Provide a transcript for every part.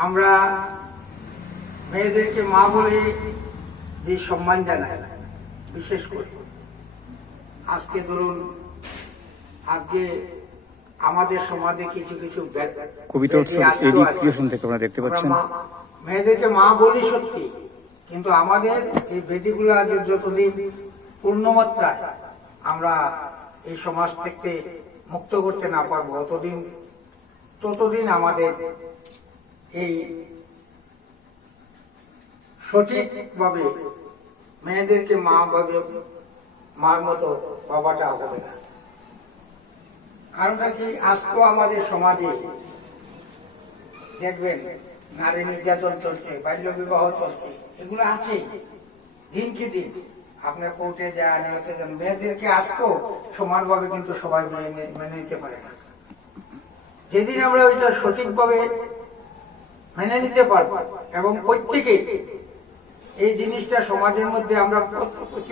আমরা মেয়েদেরকে মা বলে যে সম্মান জানাই বিশেষ করে। আজকে ধরুন আজকে আমাদের সমাজে কিছু কিছু কবিতা উৎসব থেকে আপনারা দেখতে পাচ্ছেন। মা- মেয়েদেরকে মা বলি সত্যি কিন্তু আমাদের এই বেদিগুলো আজ যতদিন পূর্ণমাত্রায় আমরা এই সমাজ থেকে মুক্ত করতে না পারব ততদিন ততদিন আমাদের এই সঠিকভাবে মেয়েদেরকে মা ভাবে, মার মতো বাবাটা হবে না। কারণটা কি? আজকেও আমাদের সমাজে দেখবেন, নারী নির্যাতন চলছে, বাল্য বিবাহ চলছে, এগুলো আছে দিন কি দিন। আপনার কোর্টে যান এতে যান, মেয়েদেরকে আজকেও সমানভাবে কিন্তু সবাই মেনে নিতে পারে না। যেদিন আমরা ওইটা সঠিকভাবে মেনে নিতে পারব। এবং প্রত্যেকে এই জিনিসটা সমাজের মধ্যে আমরা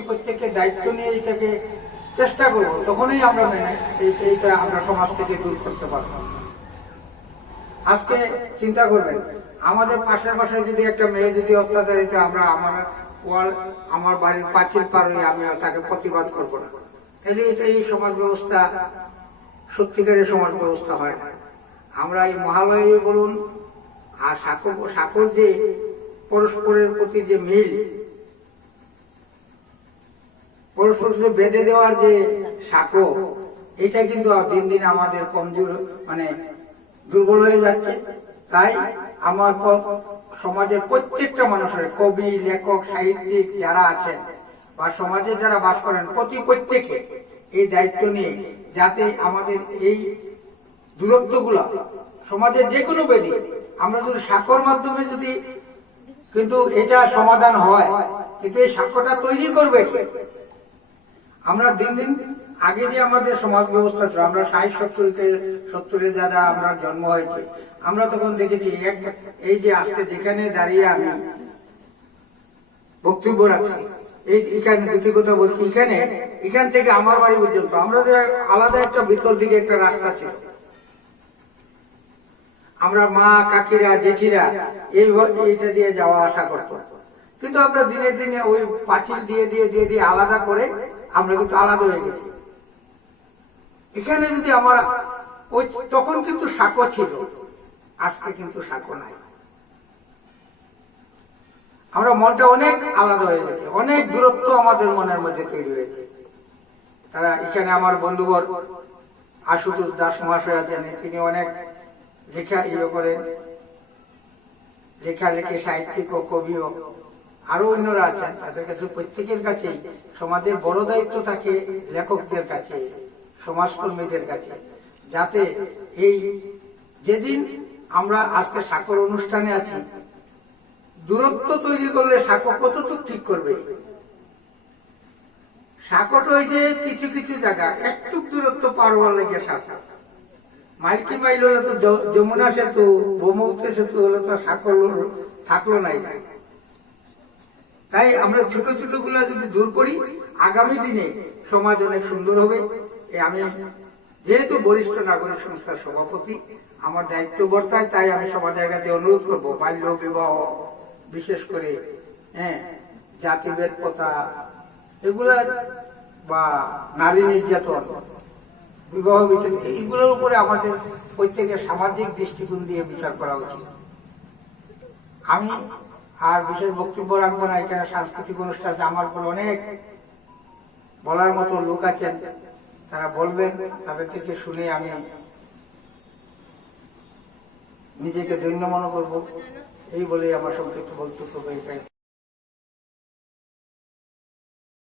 প্রত্যেকে দায়িত্ব নিয়ে এটাকে চেষ্টা করব, তখনই আমরা মেনে এই- এইটা আমরা সমাজ থেকে দূর করতে পারব। আজকে চিন্তা করবেন, আমাদের পাশের বাসায় যদি একটা মেয়ে যদি অত্যাচারিত আমরা আমার ওয়াল আমার বাড়ির পাঁচিল পার হয়ে আমি তাকে প্রতিবাদ করব না। তাহলে এটা এই সমাজ ব্যবস্থা, সত্যিকারের সমাজ ব্যবস্থা হয় না। আমরা এই মহালয়ে বলুন আর সাকর সাকর যে পরস্পরের প্রতি যে মিল, পরস্পর যে বেঁধে দেওয়ার যে সাঁকো, এটা কিন্তু দিন দিন আমাদের কমজোর মানে দুর্বল হয়ে যাচ্ছে। তাই আমার সমাজের প্রত্যেকটা মানুষের কবি, লেখক, সাহিত্যিক যারা আছেন বা সমাজে যারা বাস করেন, প্রতি প্রত্যেকে এই দায়িত্ব নিয়ে যাতে আমাদের এই দূরত্বগুলা সমাজের যে কোনো বেদি আমরা যদি সাঁকোর মাধ্যমে যদি কিন্তু এটা সমাধান হয়, কিন্তু এই সাক্ষ্যটা তৈরি করবে কে? আমরা দিন দিন আগে যে আমাদের সমাজ ব্যবস্থা ছিল, আমরা ষাট, সত্তরকে সত্তরে যারা আমরা জন্ম হয়েছে, আমরা তখন দেখেছি এই যে আজকে যেখানে দাঁড়িয়ে আমি বক্তব্য রাখছি, এই এখানে দুটি কথা বলছি, এখানে, এখান থেকে আমার বাড়ি পর্যন্ত, আমরা আলাদা একটা ভিতর দিকে একটা রাস্তা ছিল। আমরা মা, কাকিরা, জেঠিরা এই এইটা দিয়ে যাওয়া আসা করতো। কিন্তু আমরা দিনে দিনে ওই পাঁচিল দিয়ে দিয়ে দিয়ে দিয়ে আলাদা করে আমরা কিন্তু আলাদা হয়ে গেছি। এখানে যদি আমার ওই তখন কিন্তু সাঁকো ছিল, আজকে কিন্তু সাঁকো নাই। আমরা মনটা অনেক আলাদা হয়ে গেছে, অনেক দূরত্ব আমাদের মনের মধ্যে তৈরি হয়েছে। তারা এখানে আমার বন্ধুবর আশুতোষ দাস মহাশয় আছেন, তিনি অনেক লেখা ইয়ে করেন লেখালেখি সাহিত্যিক ও কবিও আরও অন্যরা আছেন। তাদের কাছে প্রত্যেকের কাছেই সমাজের বড় দায়িত্ব থাকে লেখকদের কাছে, সমাজকর্মীদের কাছে, যাতে এই যেদিন আমরা আজকে সাকর অনুষ্ঠানে আছি, দূরত্ব তৈরি করলে সাঁকো কতটুকু ঠিক করবে? সাঁকট হয়েছে কিছু কিছু জায়গা একটু দূরত্ব পার হওয়ার লেগে সাঁকো মাইলকি মাইল হলে তো যমুনা সেতু, ব্রহ্মপুত্র সেতু হলে তো সাঁকল থাকল না তাই আমরা ছোট ছোটগুলা যদি দূর করি, আগামী দিনে সমাজ অনেক সুন্দর হবে। আমি যেহেতু বরিষ্ঠ নাগরিক সংস্থার সভাপতি, আমার দায়িত্ব বর্তায়, তাই আমি সমাজের কাছে অনুরোধ করব, বাল্য বিবাহ, বিশেষ করে হ্যাঁ জাতিভেদ প্রথা, এগুলা বা নারী নির্যাতন বিবাহ বিচ্ছেদ এইগুলোর উপরে আমাদের প্রত্যেকের সামাজিক দৃষ্টিকোণ দিয়ে বিচার করা উচিত। আমি আর বিশেষ বক্তব্য রাখব না, এখানে সাংস্কৃতিক অনুষ্ঠান আমার উপর অনেক বলার মতো লোক আছেন, তারা বলবেন, তাদের থেকে শুনে আমি নিজেকে দৈন্য মনে করব। এই বলেই আমার সংক্ষিপ্ত বক্তব্য